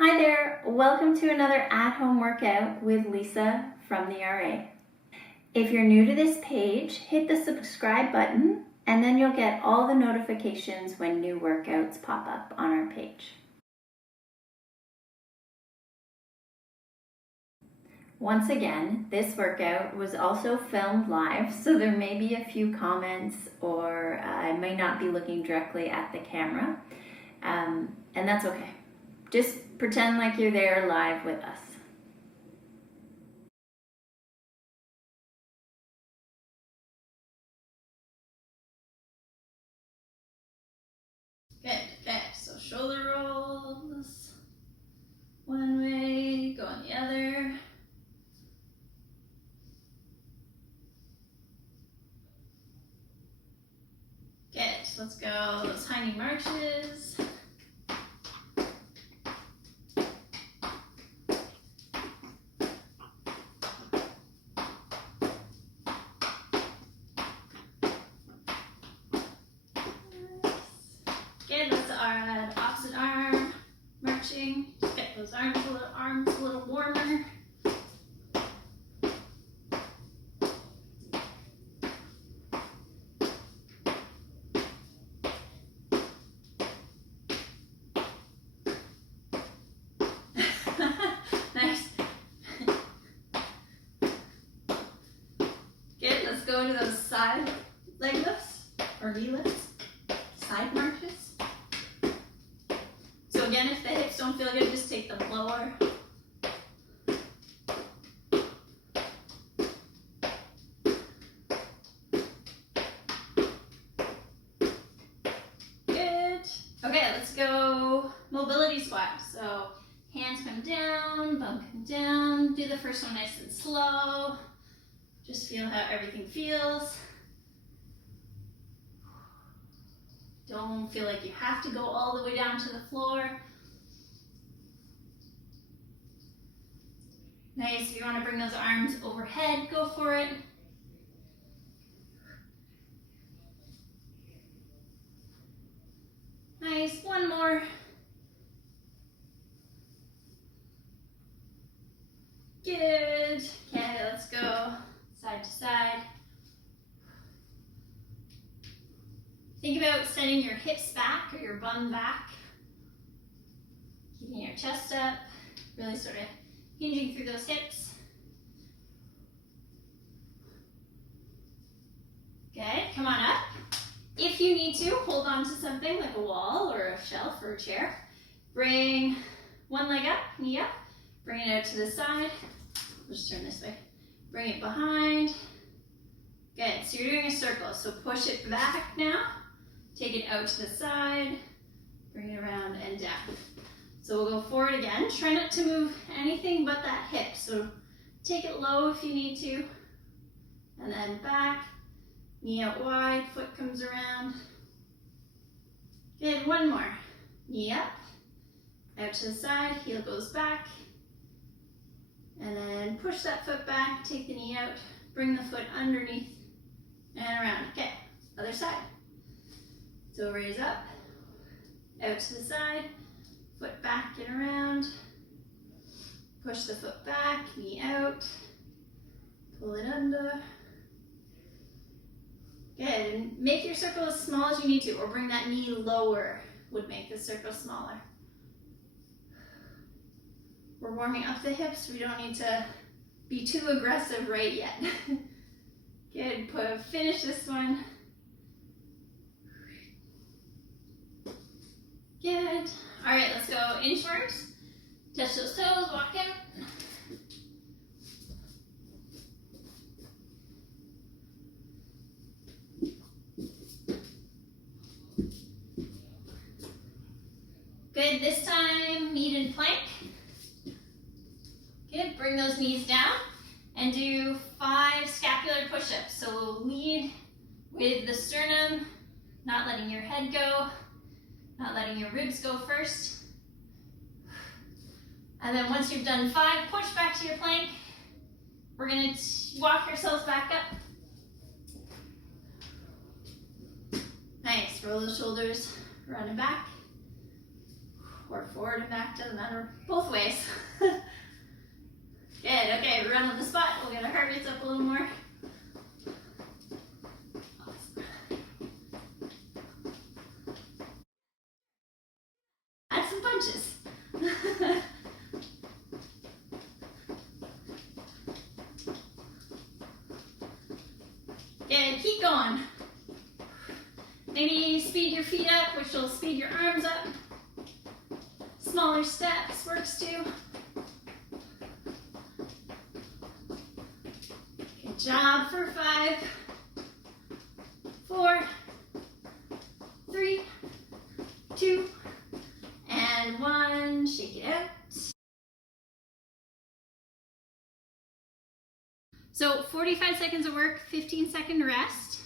Hi there, welcome to another at-home workout with Lisa from the RA. If you're new to this page, hit the subscribe button and then you'll get all the notifications when new workouts pop up on our page. Once again, this workout was also filmed live, so there may be a few comments or I may not be looking directly at the camera, and that's okay. Just pretend like you're there live with us. Good, okay, so shoulder rolls, one way, go on the other. Good, let's go those high knee marches. Good, let's add opposite arm, marching. Just get those arms a little warmer. Nice. Good, let's go to those side leg lifts or knee lifts, side marches. So again, if the hips don't feel good, just take them lower. Good. Okay, let's go mobility squat. So hands come down, bum come down. Do the first one nice and slow. Just feel how everything feels. Don't feel like you have to go all the way down to the floor. Nice, if you want to bring those arms overhead, go for it. Nice, one more. Good. Okay, let's go side to side. Think about sending your hips back or your bum back. Keeping your chest up, really sort of hinging through those hips. Good, come on up. If you need to, hold on to something like a wall or a shelf or a chair. Bring one leg up, knee up, bring it out to the side. We'll just turn this way. Bring it behind. Good, so you're doing a circle, so push it back now. Take it out to the side, bring it around and down. So we'll go forward again. Try not to move anything but that hip. So take it low if you need to. And then back, knee out wide, foot comes around. Good, one more. Knee up, out to the side, heel goes back. And then push that foot back, take the knee out, bring the foot underneath and around. Okay, other side. So raise up, out to the side, foot back and around, push the foot back, knee out, pull it under. Good, and make your circle as small as you need to, or bring that knee lower would make the circle smaller. We're warming up the hips, we don't need to be too aggressive right yet. Good, finish this one. Good. All right, let's go inchworms. Touch those toes, walk out. Good, this time, knee and plank. Good, bring those knees down and do 5 scapular push-ups. So we'll lead with the sternum, not letting your head go. Not letting your ribs go first. And then once you've done 5, push back to your plank. We're going to walk yourselves back up. Nice, roll those shoulders around and back. or forward and back, doesn't matter, both ways. Good, okay, run on the spot, we'll get our heart rates up a little more. Awesome. Add some punches. Good, keep going. Maybe speed your feet up, which will speed your arms up. Smaller steps works too. Good job for 5, 4, 3, 2, and 1. Shake it out. So 45 seconds of work, 15-second rest.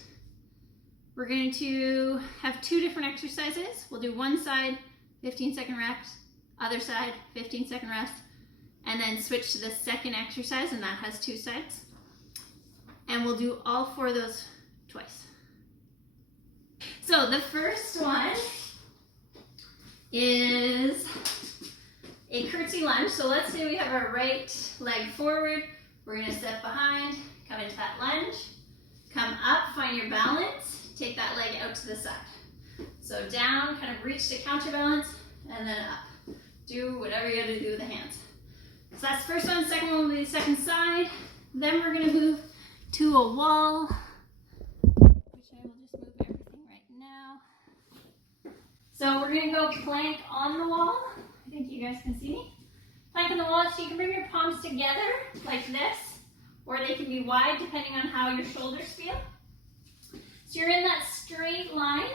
We're going to have 2 different exercises. We'll do one side, 15-second rest, other side, 15-second rest, and then switch to the second exercise, and that has 2 sides. And we'll do all 4 of those twice. So the first one is a curtsy lunge. So let's say we have our right leg forward. We're going to step behind, come into that lunge, come up, find your balance, take that leg out to the side. So down, kind of reach to counterbalance, and then up. Do whatever you got to do with the hands. So that's the first one. Second one will be the second side. Then we're going to move to a wall, which I will just move everything right now. So we're going to go plank on the wall. I think you guys can see me. Plank on the wall, so you can bring your palms together like this, or they can be wide depending on how your shoulders feel. So you're in that straight line.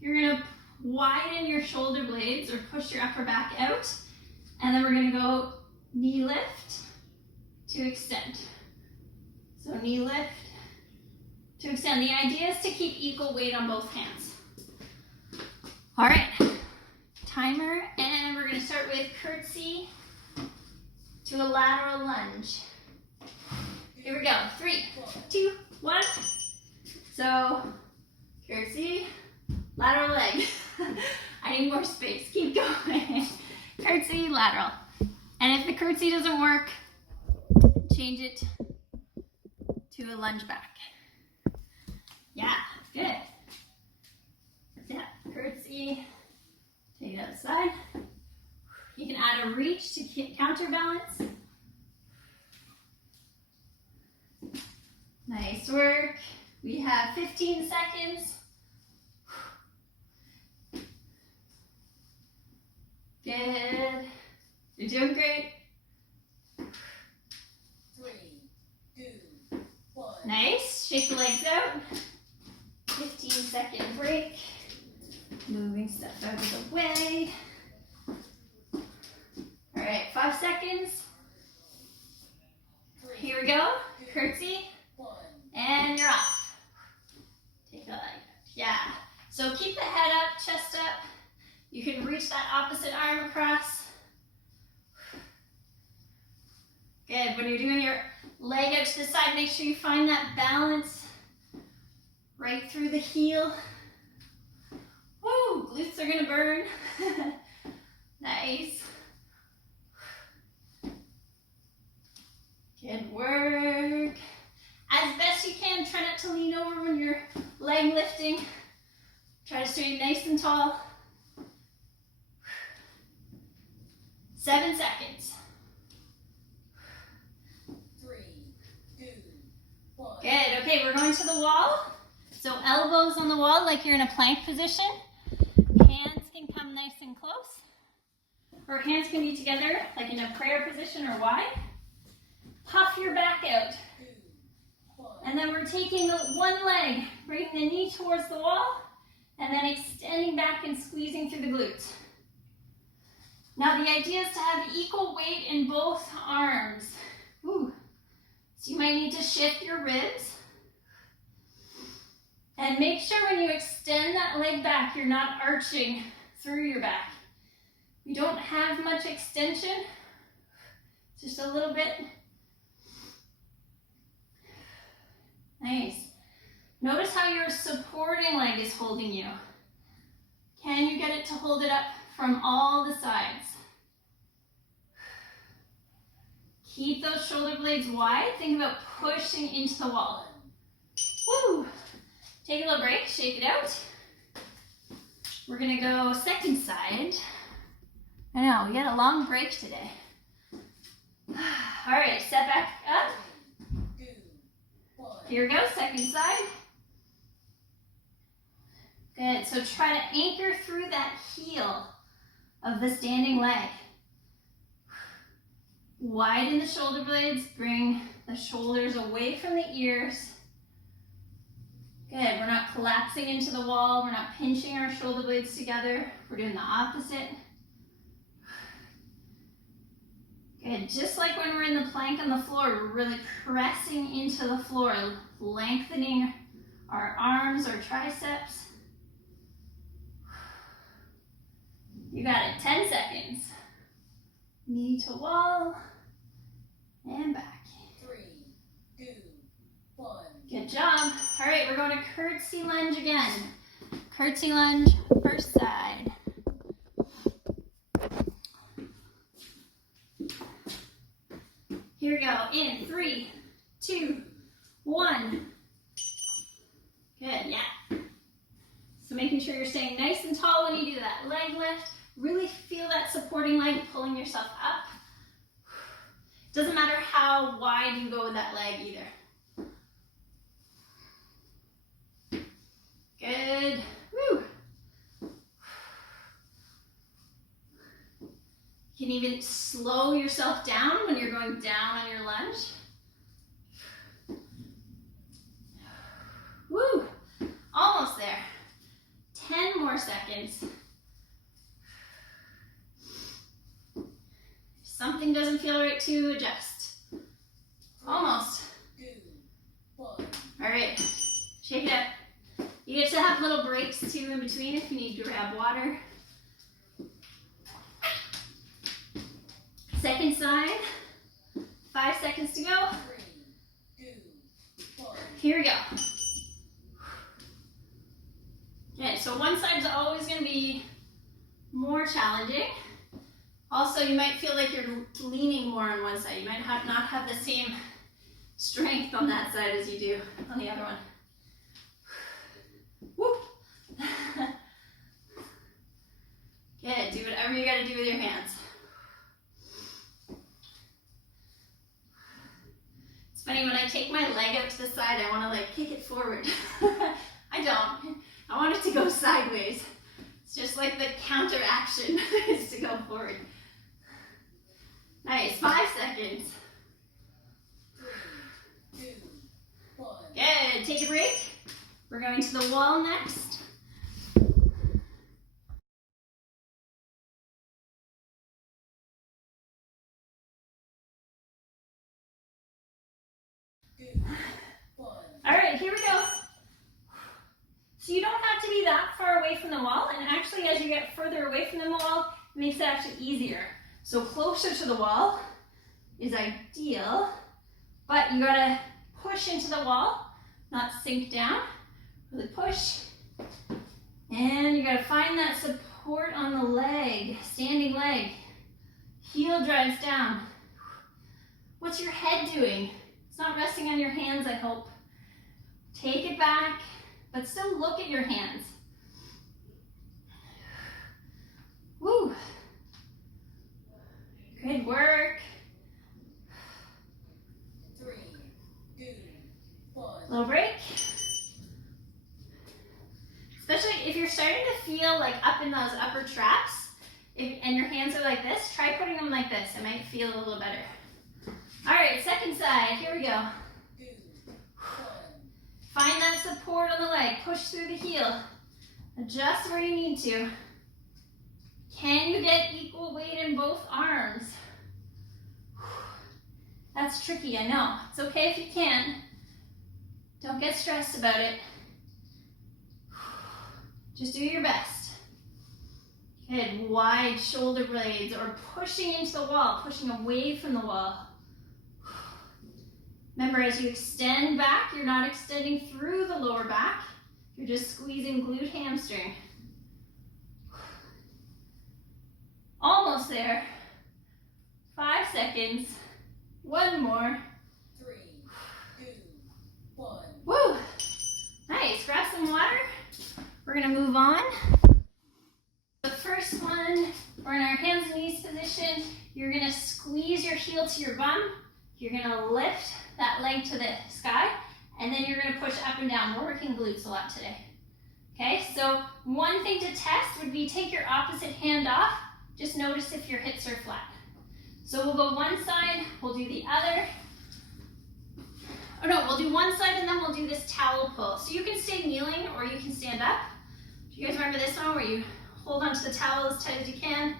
You're going to widen your shoulder blades or push your upper back out, and then we're going to go knee lift to extend. So knee lift to extend. The idea is to keep equal weight on both hands. All right, timer, and we're going to start with curtsy to a lateral lunge. Here we go. 3, 2, 1. So curtsy, lateral leg. I need more space. Keep going. Curtsy, lateral. And if the curtsy doesn't work, change it to a lunge back. Yeah, good. Yeah, curtsy, take it outside. You can add a reach to counterbalance. Nice work. We have 15 seconds. Good. You're doing great. 3, 2, 1. Nice. Shake the legs out. 15-second break. Moving stuff out of the way. All right, 5 seconds. Here we go. Curtsy. 1. And you're off. Take a leg. Yeah. So keep the head up, chest up. You can reach that opposite arm across. Good. When you're doing your leg out to the side, make sure you find that balance right through the heel. Woo! Glutes are gonna burn. Nice. Good work. As best you can, try not to lean over when you're leg lifting. Try to stay nice and tall. 7 seconds. 3, 2, 1. Good. Okay, we're going to the wall. So elbows on the wall like you're in a plank position. Hands can come nice and close. Or hands can be together like in a prayer position or wide. Puff your back out. 2, 1. And then we're taking one leg, bringing the knee towards the wall, and then extending back and squeezing through the glutes. Now the idea is to have equal weight in both arms. Ooh. So you might need to shift your ribs. And make sure when you extend that leg back, you're not arching through your back. You don't have much extension, just a little bit. Nice. Notice how your supporting leg is holding you. Can you get it to hold it up from all the sides. Keep those shoulder blades wide. Think about pushing into the wall. Woo! Take a little break, shake it out. We're gonna go second side. I know, we got a long break today. All right, step back up. Here we go, second side. Good, so try to anchor through that heel of the standing leg. Widen the shoulder blades, bring the shoulders away from the ears. Good, we're not collapsing into the wall, we're not pinching our shoulder blades together. We're doing the opposite. Good, just like when we're in the plank on the floor, we're really pressing into the floor, lengthening our arms, our triceps. You got it, 10 seconds. Knee to wall, and back. 3, 2, 1. Good job. All right, we're going to curtsy lunge again. Curtsy lunge, first side. Here we go, in 3, 2, 1. Good, yeah. So making sure you're staying nice and tall when you do that leg lift. Really feel that supporting leg pulling yourself up. Doesn't matter how wide you go with that leg either. Good. Woo. You can even slow yourself down when you're going down on your lunge. Woo. Almost there. 10 more seconds. If something doesn't feel right, to adjust. Almost. 2, 1. All right, shake it up. You get to have little breaks too in between if you need to grab water. Second side, 5 seconds to go. 3, 2, 1. Here we go. Okay, so one side is always going to be more challenging. Also, you might feel like you're leaning more on one side. You might not have the same strength on that side as you do on the other one. Woo! Good, do whatever you gotta do with your hands. It's funny, when I take my leg out to the side, I wanna like kick it forward. I don't. I want it to go sideways. It's just like the counter action is to go forward. Nice, 5 seconds. 3, 2, 1. Good, take a break. We're going to the wall next. All right, here we go. So you don't have to be that far away from the wall, and actually as you get further away from the wall, it makes it actually easier. So closer to the wall is ideal, but you gotta push into the wall, not sink down. Really push. And you gotta find that support on the leg, standing leg. Heel drives down. What's your head doing? It's not resting on your hands, I hope. Take it back, but still look at your hands. Woo. Good work. 3, 2, 1. Little break. Especially if you're starting to feel like up in those upper traps, and your hands are like this, try putting them like this. It might feel a little better. All right, second side, here we go. 2, 1. Find that support on the leg, push through the heel. Adjust where you need to. Can you get equal weight in both arms? That's tricky, I know. It's okay if you can't. Don't get stressed about it. Just do your best. Good, wide shoulder blades or pushing into the wall, pushing away from the wall. Remember, as you extend back, you're not extending through the lower back. You're just squeezing glute hamstring. seconds. One more. 3, 2, 1. Woo! Nice. Grab some water. We're gonna move on. The first one, we're in our hands and knees position. You're gonna squeeze your heel to your bum. You're gonna lift that leg to the sky, and then you're gonna push up and down. We're working glutes a lot today. Okay, so one thing to test would be take your opposite hand off. Just notice if your hips are flat. So we'll go one side, we'll do the other. Oh no, we'll do one side and then we'll do this towel pull. So you can stay kneeling or you can stand up. Do you guys remember this one where you hold onto the towel as tight as you can,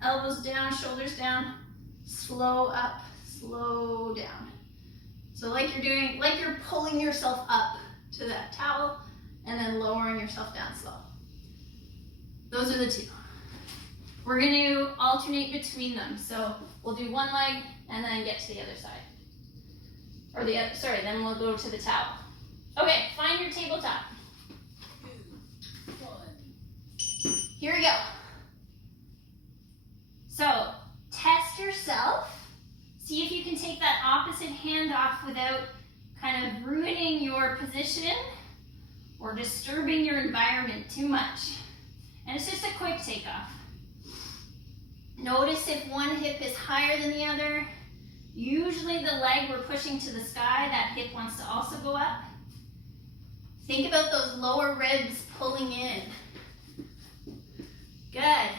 elbows down, shoulders down, slow up, slow down. So like you're pulling yourself up to that towel and then lowering yourself down slow. Those are the two. We're going to alternate between them. So we'll do one leg and then get to the other side. Or the other, sorry, then we'll go to the towel. Okay, find your tabletop. 2, 1. Here we go. So test yourself. See if you can take that opposite hand off without kind of ruining your position or disturbing your environment too much. And it's just a quick takeoff. Notice if one hip is higher than the other. Usually the leg we're pushing to the sky, that hip wants to also go up. Think about those lower ribs pulling in. Good.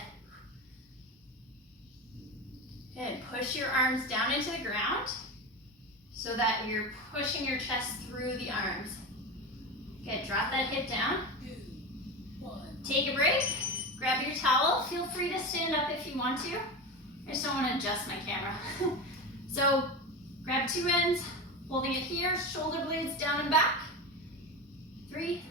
Good. Push your arms down into the ground so that you're pushing your chest through the arms. Good. Drop that hip down. 2, 1. Take a break. Grab your towel. Feel free to stand up if you want to. I just don't want to adjust my camera. So grab two ends, holding it here, shoulder blades down and back. 3,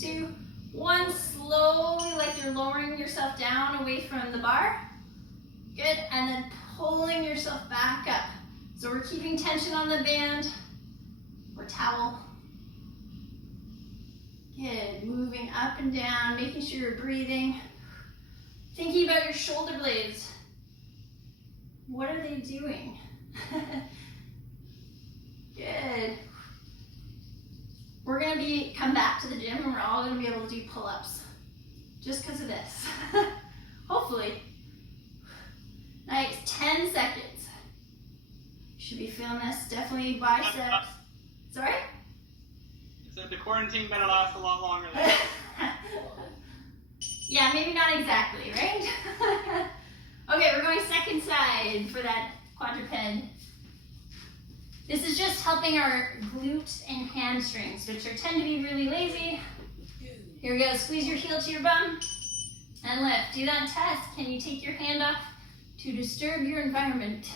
2, 1. Slowly, like you're lowering yourself down away from the bar. Good. And then pulling yourself back up. So we're keeping tension on the band or towel. Good. Moving up and down, making sure you're breathing. Thinking about your shoulder blades. What are they doing? Good. We're going to come back to the gym and we're all going to be able to do pull-ups just because of this. Hopefully. Nice. 10 seconds. Should be feeling this. Definitely biceps. Sorry? So the quarantine better last a lot longer than Yeah, maybe not exactly, right? Okay, we're going second side for that quadruped. This is just helping our glute and hamstrings, which tend to be really lazy. Here we go. Squeeze your heel to your bum and lift. Do that test. Can you take your hand off to disturb your environment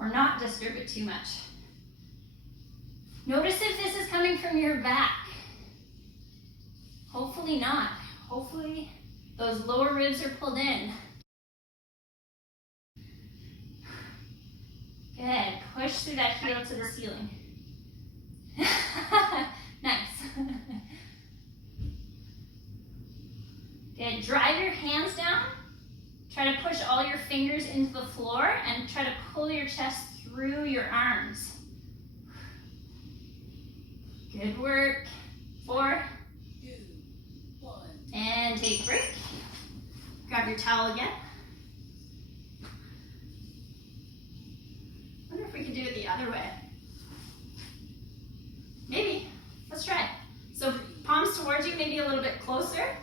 or not disturb it too much? Notice if this is coming from your back. Hopefully not. Hopefully those lower ribs are pulled in. Good. Push through that heel to the ceiling. Nice. Good. Drive your hands down. Try to push all your fingers into the floor and try to pull your chest through your arms. Good work. 4, 2, 1. and take a break. Grab your towel again. Wonder if we could do it the other way. Maybe. Let's try. So palms towards you, maybe a little bit closer.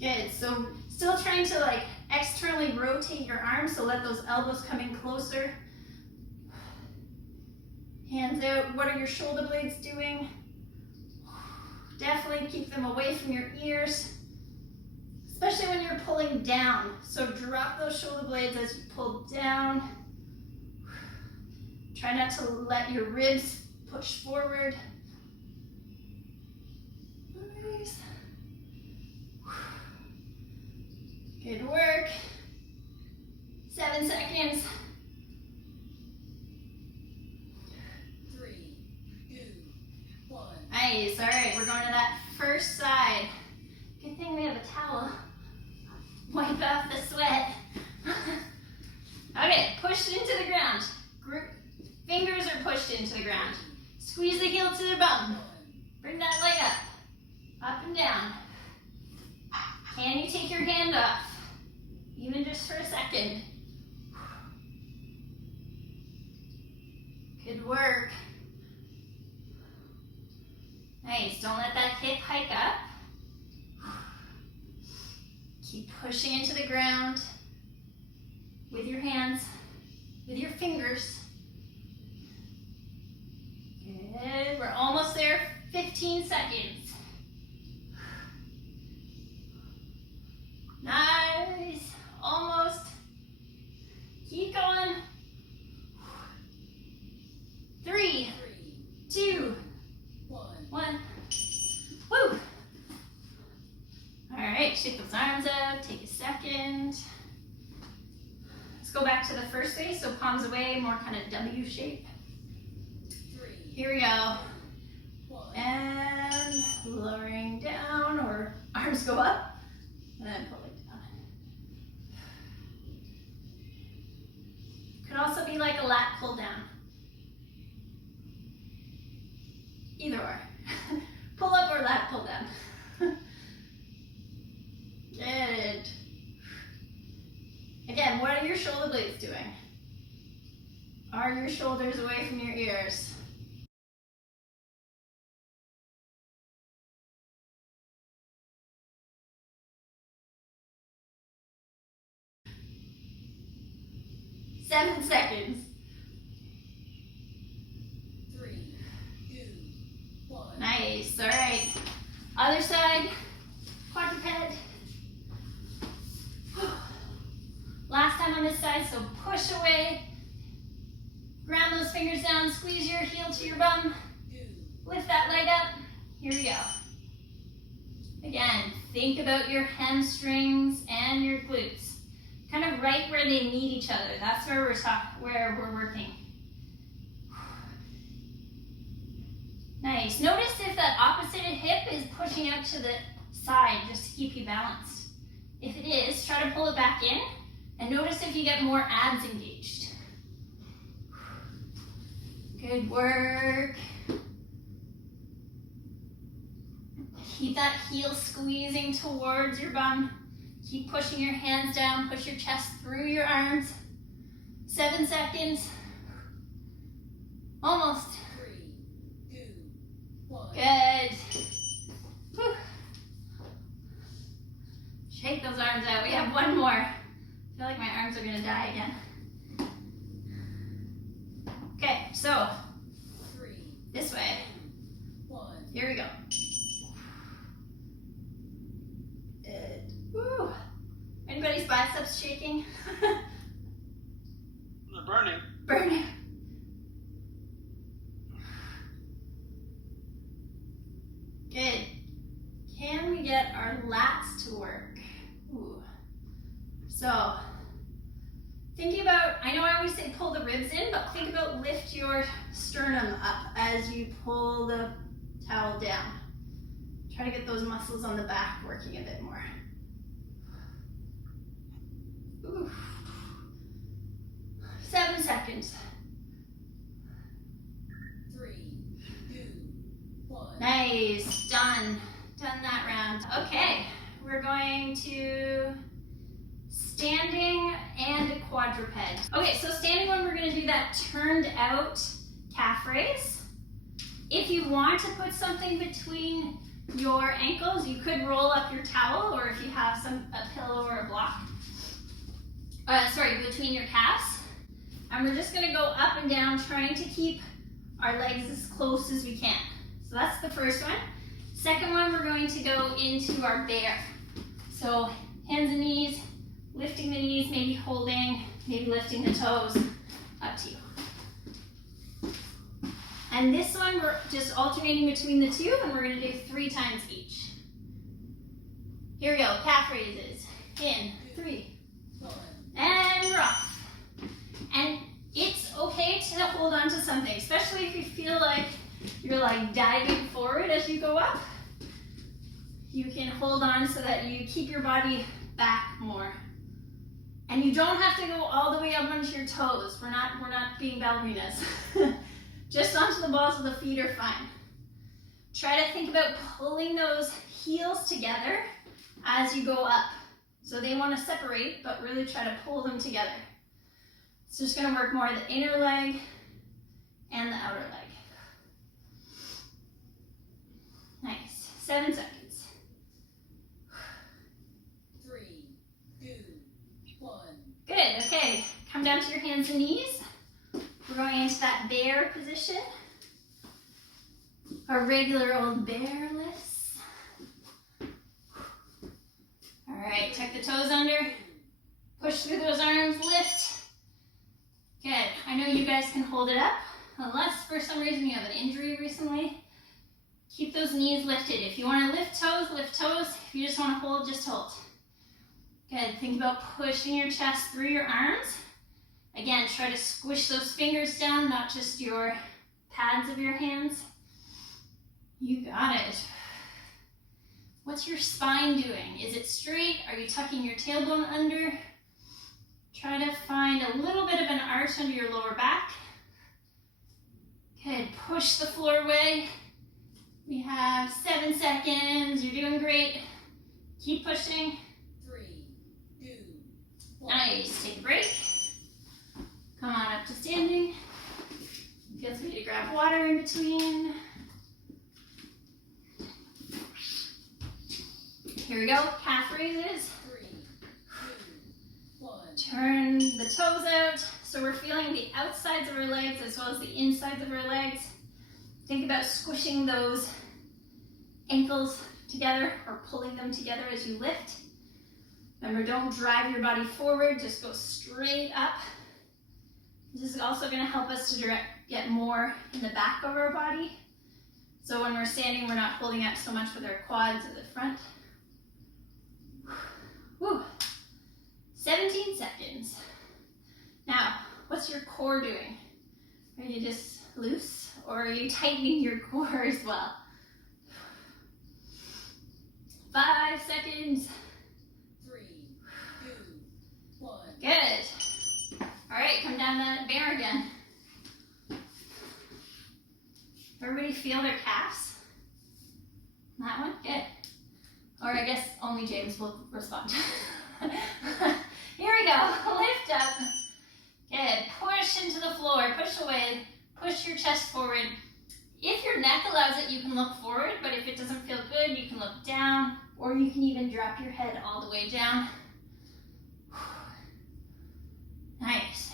Good. So still trying to like externally rotate your arms, so let those elbows come in closer. Hands out. What are your shoulder blades doing? Definitely keep them away from your ears, especially when you're pulling down. So drop those shoulder blades as you pull down. Try not to let your ribs push forward. Nice. Good work. 7 seconds. 3, 2, 1. Nice. All right, we're going to that first side. Good thing we have a towel. Wipe off the sweat. Okay, push into the ground. Fingers are pushed into the ground. Squeeze the heel to the bum. Bring that leg up and down. Can you take your hand off? Even just for a second. Good work. Nice, don't let that hip hike up. Keep pushing into the ground with your hands, with your fingers. Good, we're almost there, 15 seconds. Nice, almost. Keep going. 3, 2, 1. Woo! All right, shake those arms up, take a second. Let's go back to the first way, so palms away, more kind of W shape. Here we go. And lowering down, or arms go up, and then pull it down. Could also be like a lat pull down. Either or. Pull up or lat pull down. Good. Again, what are your shoulder blades doing? Are your shoulders away from your ears? Seven seconds. 3, 2, 1. Nice, all right. Other side, quadruped. Last time on this side, so push away. Ground those fingers down, squeeze your heel to your bum. Lift that leg up. Here we go. Again, think about your hamstrings and your glutes. Kind of right where they meet each other. That's where we're working. Nice. Notice if that opposite hip is pushing out to the side just to keep you balanced. If it is, try to pull it back in and notice if you get more abs engaged. Good work. Keep that heel squeezing towards your bum. Keep pushing your hands down, push your chest through your arms. 7 seconds. Almost. 3, 2, 1. Good. Whew. Shake those arms out. We have one more. I feel like my arms are gonna die again. Okay, so 3, this way. 1. Here we go. Good. Woo. Anybody's biceps shaking? They're burning. Burning. Good. Can we get our lats to work? Ooh. So, thinking about, I know I always say pull the ribs in, but think about lift your sternum up as you pull the towel down. Try to get those muscles on the back working a bit more. Ooh. 7 seconds. 3, 2, 1. Nice, done. Done that round. Okay, we're going to standing and a quadruped. Okay, so standing one, we're gonna do that turned out calf raise. If you want to put something between your ankles, you could roll up your towel, or if you have a pillow or a block. Between your calves. And we're just gonna go up and down, trying to keep our legs as close as we can. So that's the first one. Second one, we're going to go into our bear. So hands and knees, lifting the knees, maybe holding, maybe lifting the toes, up to you. And this one, we're just alternating between the two, and we're gonna do 3 times each. Here we go, calf raises. In, 3, and we're off. And it's okay to hold on to something, especially if you feel like you're like diving forward as you go up. You can hold on so that you keep your body back more. And you don't have to go all the way up onto your toes. We're not being ballerinas. Just onto the balls of the feet are fine. Try to think about pulling those heels together as you go up. So they want to separate, but really try to pull them together. It's just going to work more the inner leg and the outer leg. Nice. 7 seconds. 3, 2, 1. Good. Okay. Come down to your hands and knees. We're going into that bear position. Our regular old bear lifts. All right. Tuck the toes under. Push through those arms. Lift. Good. I know you guys can hold it up. Unless for some reason you have an injury recently, keep those knees lifted. If you want to lift toes, lift toes. If you just want to hold, just hold. Good. Think about pushing your chest through your arms. Again, try to squish those fingers down, not just your pads of your hands. You got it. What's your spine doing? Is it straight? Are you tucking your tailbone under? Try to find a little bit of an arch under your lower back. Good. Push the floor away. We have 7 seconds. You're doing great. Keep pushing. 3, 2, 1. Nice. Take a break. Come on up to standing. Feel free to grab water in between. Here we go. Calf raises. 3, 2, 1. Turn the toes out. So we're feeling the outsides of our legs as well as the insides of our legs. Think about squishing those ankles together or pulling them together as you lift. Remember, don't drive your body forward, just go straight up. This is also going to help us to get more in the back of our body. So when we're standing, we're not holding up so much with our quads at the front. Woo. 17 seconds. Now, what's your core doing? Are you just loose or are you tightening your core as well? 5 seconds. 3, 2, 1. Good. All right, come down that bear again. Everybody feel their calves? That one? Good. Or I guess only James will respond. Here we go. Lift up. Good. Push into the floor. Push away. Push your chest forward. If your neck allows it, you can look forward, but if it doesn't feel good, you can look down, or you can even drop your head all the way down. Nice.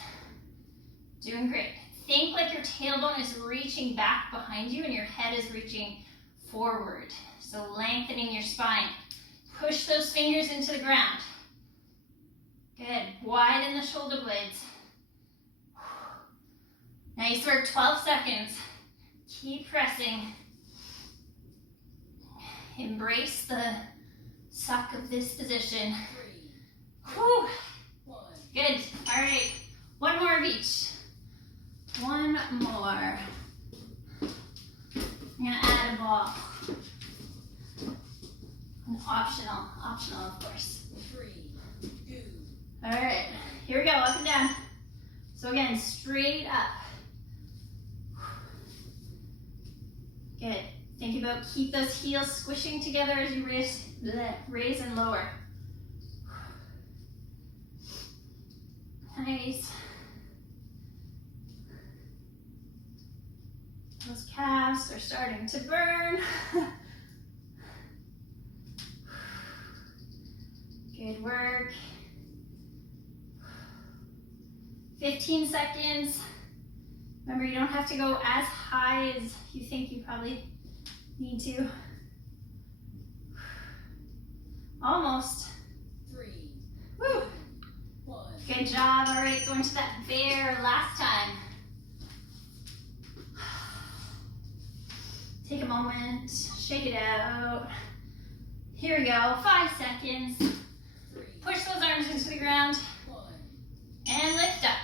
Doing great. Think like your tailbone is reaching back behind you and your head is reaching forward. So lengthening your spine. Push those fingers into the ground. Good. Widen the shoulder blades. Nice work. 12 seconds. Keep pressing. Embrace the suck of this position. 3, Whew. 1. Good. All right. One more of each. One more. I'm gonna add a ball. Optional, of course. 3, 2. All right. Here we go. Up and down. So again, straight up. Good. Think about keep those heels squishing together as you raise and lower. Nice. Those calves are starting to burn. Good work. 15 seconds. Remember, you don't have to go as high as you think you probably need to. Almost. 3, Woo. 1. Good job. All right, going to that bear last time. Take a moment, shake it out. Here we go, 5 seconds. 3, Push those arms into the ground 1. and lift up.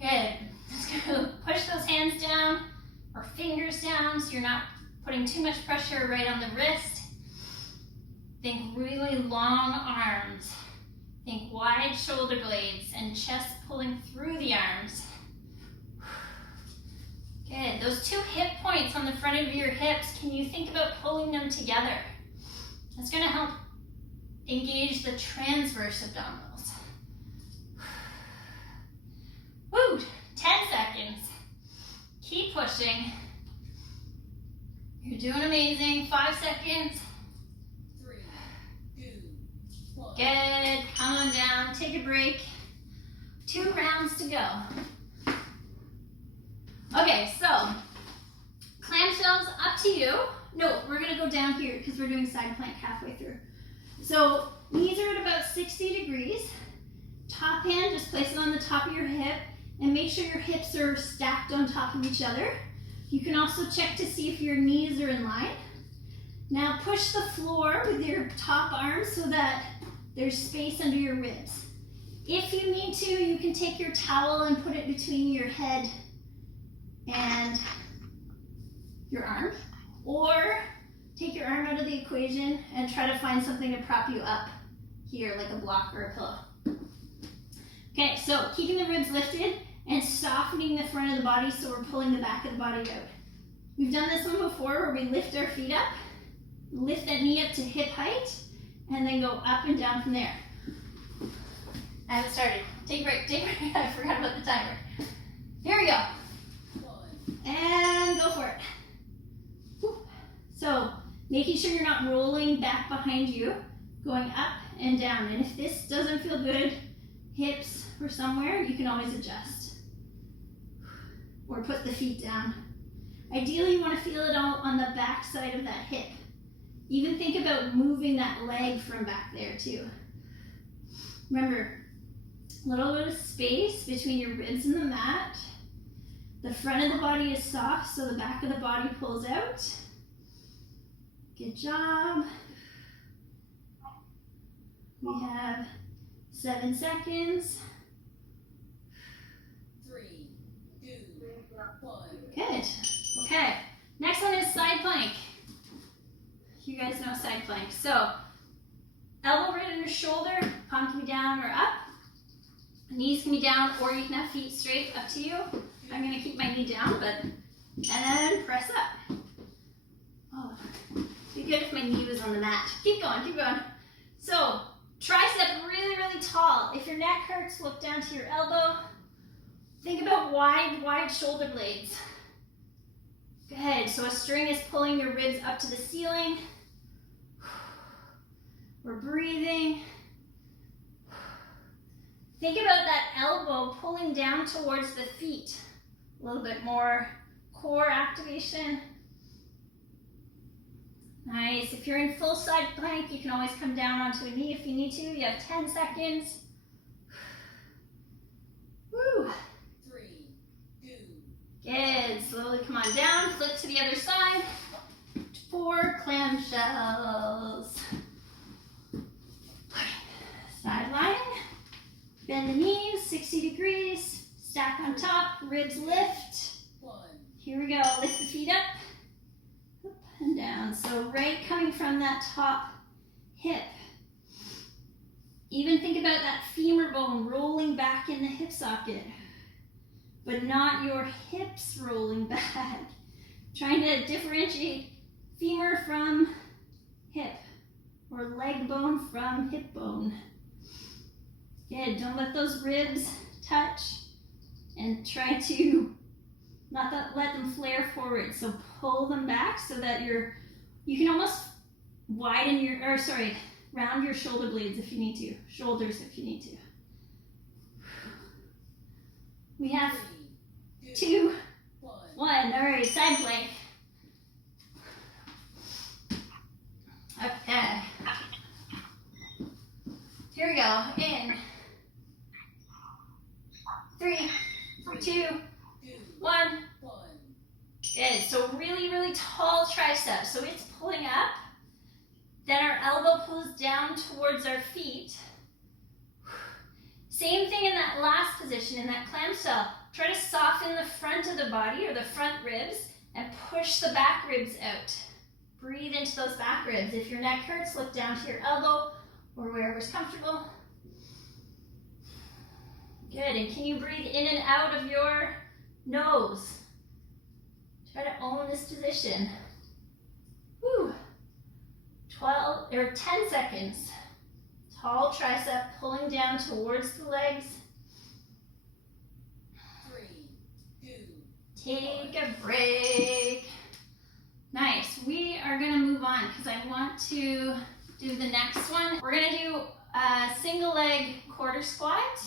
Good. Let's go. Push those hands down or fingers down so you're not putting too much pressure right on the wrist. Think really long arms. Think wide shoulder blades and chest pulling through the arms. Good. Those two hip points on the front of your hips, can you think about pulling them together? That's going to help engage the transverse abdominals. Woo! 10 seconds. Keep pushing. You're doing amazing. 5 seconds. 3, 2, 1. Good. Come on down. Take a break. 2 rounds to go. Okay, so clamshells up to you. No, we're going to go down here because we're doing side plank halfway through. So knees are at about 60 degrees. Top hand, just place it on the top of your hip and make sure your hips are stacked on top of each other. You can also check to see if your knees are in line. Now push the floor with your top arms so that there's space under your ribs. If you need to, you can take your towel and put it between your head and your arm, or take your arm out of the equation and try to find something to prop you up here, like a block or a pillow. Okay, so keeping the ribs lifted and softening the front of the body so we're pulling the back of the body out. We've done this one before where we lift our feet up, lift that knee up to hip height, and then go up and down from there. I haven't started. Take a break, take a break. I forgot about the timer. Here we go. 1. And go for it. Whew. So making sure you're not rolling back behind you, going up and down. And if this doesn't feel good, hips or somewhere, you can always adjust. Or put the feet down. Ideally, you want to feel it all on the back side of that hip. Even think about moving that leg from back there too. Remember, a little bit of space between your ribs and the mat. The front of the body is soft, so the back of the body pulls out. Good job. We have 7 seconds. 3, 2, 1. Good. Okay. Next one is side plank. You guys know side plank. So, elbow right under shoulder, palm can be down or up. Knees can be down, or you can have feet straight, up to you. I'm gonna keep my knee down, and press up. Oh, be good if my knee was on the mat. Keep going, keep going. So, tricep really, really tall. If your neck hurts, look down to your elbow. Think about wide shoulder blades. Good, so a string is pulling your ribs up to the ceiling. We're breathing. Think about that elbow pulling down towards the feet. A little bit more core activation. Nice. If you're in full side plank, you can always come down onto a knee if you need to. You have 10 seconds. Woo. 3, 2. Good. Slowly come on down. Flip to the other side. 4 clamshells. Sideline. Bend the knees, 60 degrees. Stack on top, ribs lift. 1. Here we go. Lift the feet up. Up and down. So right coming from that top hip. Even think about that femur bone rolling back in the hip socket, but not your hips rolling back. Trying to differentiate femur from hip, or leg bone from hip bone. Good, don't let those ribs touch, and try to not let them flare forward. So pull them back so that you can almost widen round your shoulder blades if you need to, shoulders if you need to. We have 3, 2, 1. 1. All right, side plank. Okay. Here we go. In 3, 2, 1. 1. Good. So really, really tall tricep. So it's pulling up. Then our elbow pulls down towards our feet. Same thing in that last position, in that clamshell. Try to soften the front of the body or the front ribs and push the back ribs out. Breathe into those back ribs. If your neck hurts, look down to your elbow or wherever's comfortable. Good, and can you breathe in and out of your nose? Try to own this position. Woo. 10 seconds. Tall tricep pulling down towards the legs. 3, 2, Take a break. Nice. We are going to move on because I want to do the next one. We're going to do a single leg quarter squat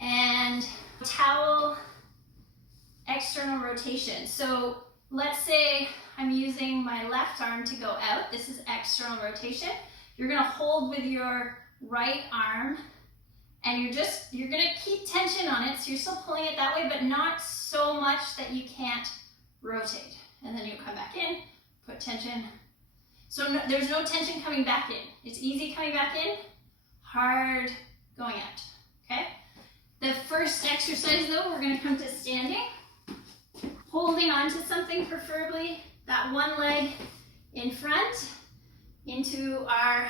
and towel external rotation. So let's say I'm using my left arm to go out. This is external rotation. You're going to hold with your right arm and you're going to keep tension on it. So you're still pulling it that way, but not so much that you can't rotate. And then you come back in, put tension. So no, there's no tension coming back in. It's easy coming back in, hard going out, okay? The first exercise though, we're gonna come to standing, holding on to something, preferably that one leg in front into our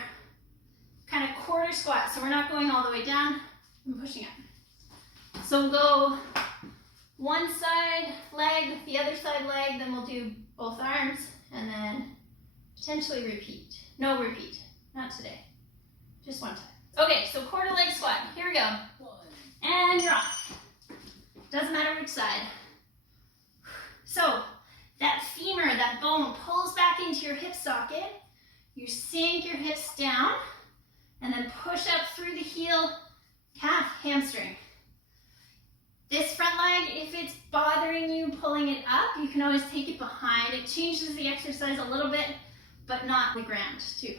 kind of quarter squat. So we're not going all the way down and pushing up. So we'll go one side leg, the other side leg, then we'll do both arms, and then potentially repeat. No repeat, not today, just one time. Okay, so quarter leg squat, here we go. 1, And you're off. Doesn't matter which side. So that femur, that bone pulls back into your hip socket. You sink your hips down, and then push up through the heel, calf, hamstring. This front leg, if it's bothering you, pulling it up, you can always take it behind. It changes the exercise a little bit, but not the ground too.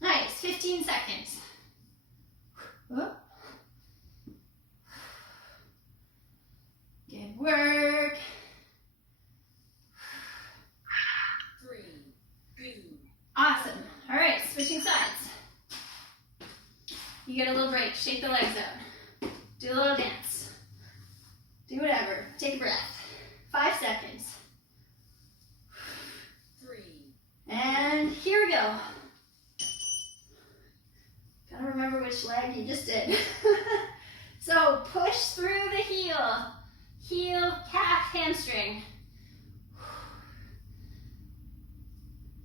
Nice, 15 seconds. Whoop. Good work. 3, 2, Awesome. All right, switching sides. You get a little break, shake the legs out. Do a little dance. Do whatever. Take a breath. 5 seconds. 3, And here we go. Gotta remember which leg you just did. So push through the heel. Heel, calf, hamstring.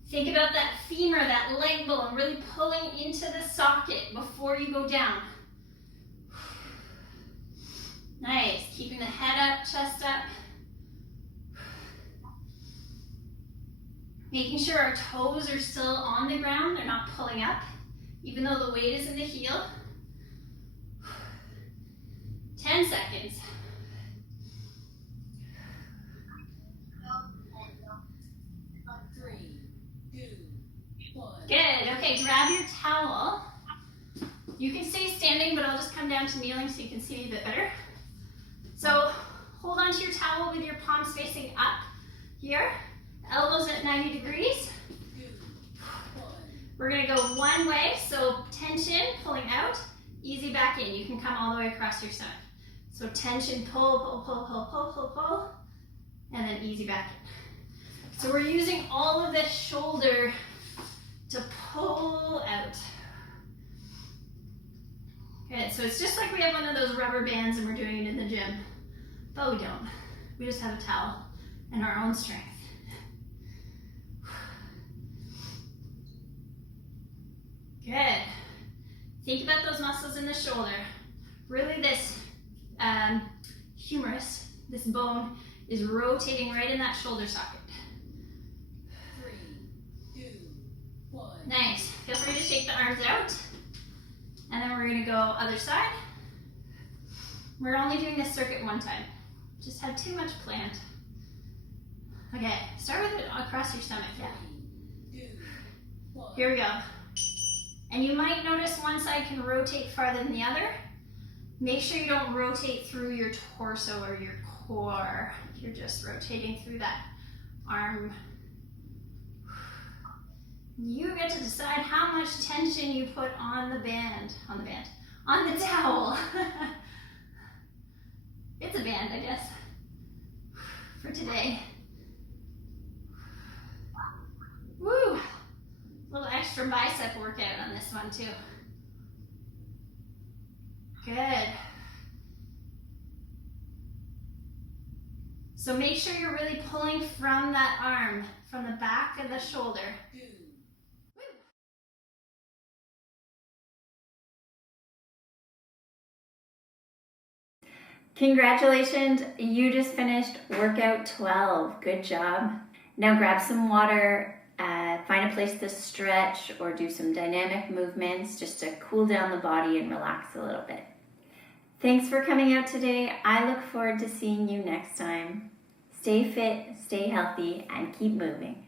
Think about that femur, that leg bone, really pulling into the socket before you go down. Nice, keeping the head up, chest up. Making sure our toes are still on the ground, they're not pulling up, even though the weight is in the heel. 10 seconds. 3, 2, 1. Good, okay, grab your towel. You can stay standing, but I'll just come down to kneeling so you can see me a bit better. So hold on to your towel with your palms facing up here, elbows at 90 degrees. 2, 1. We're gonna go one way, so tension, pulling out, easy back in. You can come all the way across your stomach. So tension, pull, pull, pull, pull, pull, pull, pull, and then easy back in. So we're using all of this shoulder to pull out. Good, so it's just like we have one of those rubber bands and we're doing it in the gym, but we don't. We just have a towel and our own strength. Good. Think about those muscles in the shoulder. Really this humerus, this bone, is rotating right in that shoulder socket. 3, 2, 1. Nice. Feel free to shake the arms out. And then we're gonna go other side. We're only doing this circuit one time. Just had too much planned. Okay, start with it across your stomach, yeah. 3, 2, 1. Here we go. And you might notice one side can rotate farther than the other. Make sure you don't rotate through your torso or your core. You're just rotating through that arm. You get to decide how much tension you put on the towel. It's a band, I guess, for today. extra bicep workout on this one too. Good. So make sure you're really pulling from that arm, from the back of the shoulder. 2, Congratulations, you just finished workout 12. Good job. Now grab some water, find a place to stretch or do some dynamic movements just to cool down the body and relax a little bit. Thanks for coming out today. I look forward to seeing you next time. Stay fit, stay healthy, and keep moving.